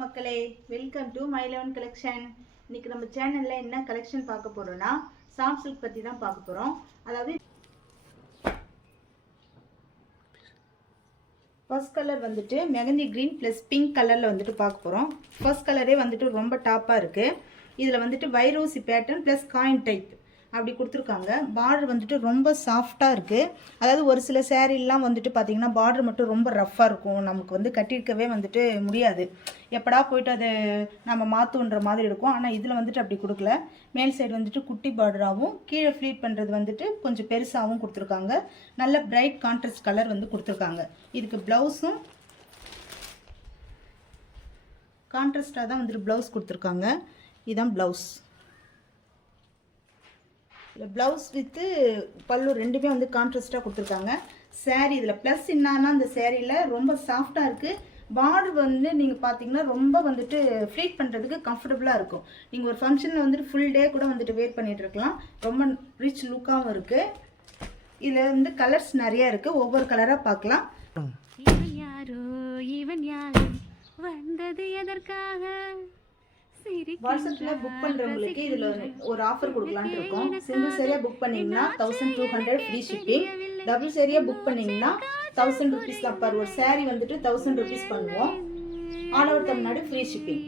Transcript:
மக்களே, welcome to my 11 collection. இன்னைக்கு நம்ம சேனல்ல என்ன கலெக்ஷன் பார்க்க போறோம்னா சாஃப்ட் சில்க் பத்தி தான் பார்க்க போறோம். அதாவது ஃபர்ஸ்ட் கலர் வந்துட்டு மெகந்தி கிரீன் ப்ளஸ் பிங்க் கலரில் வந்துட்டு பார்க்க போகிறோம். ஃபர்ஸ்ட் கலரே வந்துட்டு ரொம்ப டாப்பாக இருக்குது. இதில் வந்துட்டு வைரோசி பேட்டர்ன் ப்ளஸ் காயின் டைப் அப்படி கொடுத்துருக்காங்க. பார்டர் வந்துட்டு ரொம்ப சாஃப்டாக இருக்குது. அதாவது ஒரு சில சேரீலாம் வந்துட்டு பார்த்திங்கன்னா பார்டர் மட்டும் ரொம்ப ரஃப்பாக இருக்கும். நமக்கு வந்து கட்டியிருக்கவே வந்துட்டு முடியாது. எப்படா போயிட்டு அதை நம்ம மாற்றுன்ற மாதிரி இருக்கும். ஆனால் இதில் வந்துட்டு அப்படி கொடுக்கல. மேல் சைடு வந்துட்டு குட்டி பார்டராகவும் கீழே ஃப்ளீட் பண்ணுறது வந்துட்டு கொஞ்சம் பெருசாகவும் கொடுத்துருக்காங்க. நல்ல பிரைட் கான்ட்ராஸ்ட் கலர் வந்து கொடுத்துருக்காங்க. இதுக்கு ப்ளவுஸும் கான்ட்ராஸ்டாக தான் வந்துட்டு ப்ளவுஸ் கொடுத்துருக்காங்க. இதுதான் ப்ளவுஸ். ப்ளவுஸ் வித்து பல்லு ரெண்டுமே வந்து கான்ட்ராஸ்டாக கொடுத்துருக்காங்க. சேரீ இதில் ப்ளஸ் என்னன்னா இந்த சேரீயில் ரொம்ப சாஃப்டாக இருக்குது. பார்டர் வந்து நீங்கள் பார்த்தீங்கன்னா ரொம்ப வந்துட்டு ஃப்ளீட் பண்ணுறதுக்கு கம்ஃபர்டபுளாக இருக்கும். நீங்கள் ஒரு ஃபங்க்ஷனில் வந்துட்டு ஃபுல் டே கூட வந்துட்டு வேர் பண்ணிகிட்டு இருக்கலாம். ரொம்ப ரிச் லுக்காகவும் இருக்குது. இதில் வந்து கலர்ஸ் நிறையா இருக்குது. ஒவ்வொரு கலராக பார்க்கலாம். வந்தது எதற்காக வாட்ஸ்அப்பில் புக் பண்ணுறவங்களுக்கு இதில் ஒரு ஆஃபர் கொடுக்கலான்னு இருக்கோம். சிங்கிள் சேரியாக புக் பண்ணிங்கன்னா 1200 ஃப்ரீ ஷிப்பிங். டபுள் சேரியாக புக் பண்ணிங்கன்னா 1000 ருபீஸ் தான். பர் ஒரு சேரீ வந்துட்டு 1000 ருபீஸ் பண்ணுவோம். All over Tamil Nadu free shipping.